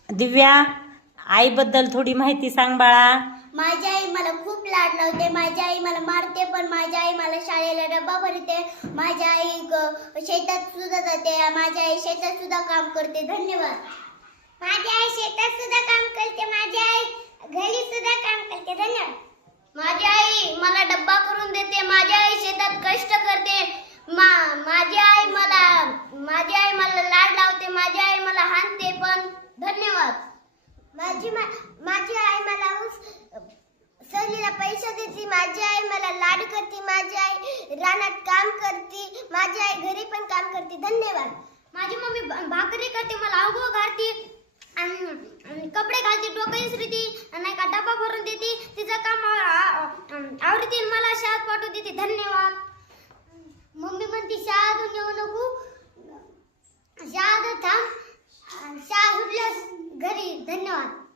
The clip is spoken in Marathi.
दिव्या, आईबद्दल थोडी माहिती सांग बाळा. माझी आई मला खूप लाड लावते. माझी आई मला मारते, पण माझी आई मला शाळेला डब्बा भरते. माझी आई शेतात सुद्धा जाते. माझी आई शेतात सुद्धा काम करते. धन्यवाद. माझी आई शेतात सुद्धा काम करते. माझी आई घरी सुद्धा काम करते. धन्यवाद. माझी आई मला डब्बा करून देते. माझी आई शेतात कष्ट करते. माझी आई मला लाड लावते. माझी आई मला हाणते पण. धन्यवाद. माझी आई मला सहलीला पैसे देते. माझी आई मला लाड करते. माझी आई रानात काम करते. माझी आई घरी पण काम करते. धन्यवाद. माझी मम्मी भाकरी करते, मला आंघोळ घालते, कपडे घालते, डोकं इसरते, नाही का डबा भरून देते. तिचं काम आवडते, मला शाळेत पाठवून देते. धन्यवाद. मम्मी म्हणते शाळेतून येऊ नको, शाळेत थांब, शाळा सुटल्यास घरी. धन्यवाद.